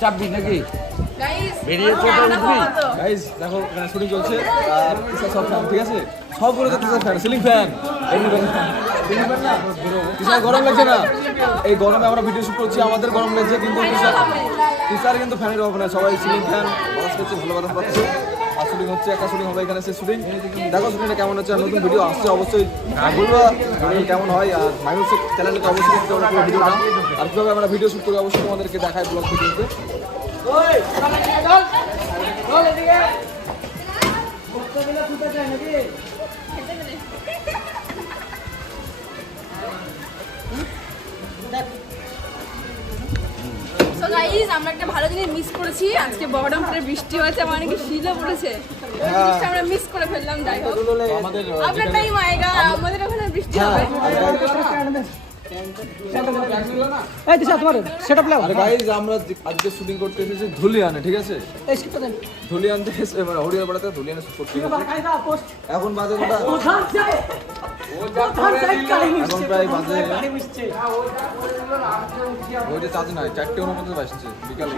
চাপবি নাকি গাইস দেখো এখানে শুটিং চলছে আর সব ফ্যান ঠিক আছে সব বলে তো ফ্যান সিলিং ফ্যান গরম লাগছে না এই গরমে আমরা ভিডিও শুট করছি আমাদের গরম লাগছে কিন্তু টিচার কিন্তু ফ্যানের অভাব না সবাই সিলিং ফ্যান বাতাস করছে ভালো বাতাস পাচ্ছে আর শুটিং হচ্ছে একটা শুটিং হবে এখানে সে শুটিং দেখো শুটিংটা কেমন হচ্ছে আর নতুন ভিডিও আসছে অবশ্যই বলবো কেমন হয় আর মাইনুসের চ্যানেলকে অবশ্যই দেখতে হবে পুরো ভিডিওটা আর কীভাবে আমরা ভিডিও শুট করি অবশ্যই তোমাদেরকে দেখায় ব্লগ ভিডিওতে আমরা একটা ভালো জিনিস মিস করেছি আজকে বহরমপুরে বৃষ্টি হয়েছে মানে কি শিলও পড়েছে আমরা মিস করে ফেললাম যাই হোক আপনার টাইম আয়েগা আমাদের ওখানে বৃষ্টি হবে আমরা আজকে শুটিং করতে এসেছি ধুলিয়ানে ঠিক আছে ধুলিয়ান থেকে হরিয়ারপাড়াতে ধুলিয়ানে শুট করতে এখন বাজে কটা এখন প্রায় বাজে ওই যে চার্জ নাই 4:49 বাজছে বিকালে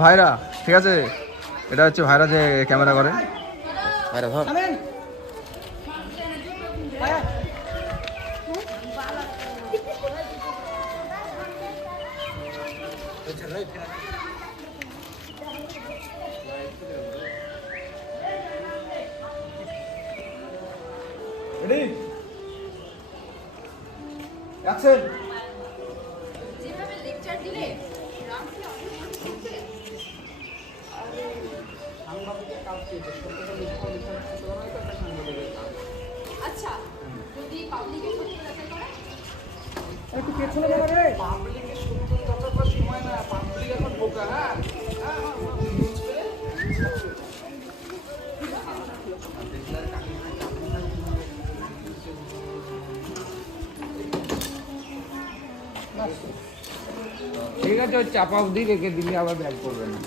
ভাইরা ঠিক আছে এটা হচ্ছে ভাইরা যে ক্যামেরা করে ভাইরা ধর রেডি অ্যাকশন যেভাবে লেকচার দিলে আচ্ছা যদি পাবলিকের সত্যি যাচাই করে একটু পেছনে যাবে রে পাবলিকের সত্যি যাচাই করার সময় না পাবলিক এখন বোকা হ্যাঁ ঠিক আছে ওই চাপা অবধি রেখে দিলে আবার ব্যাক করবে না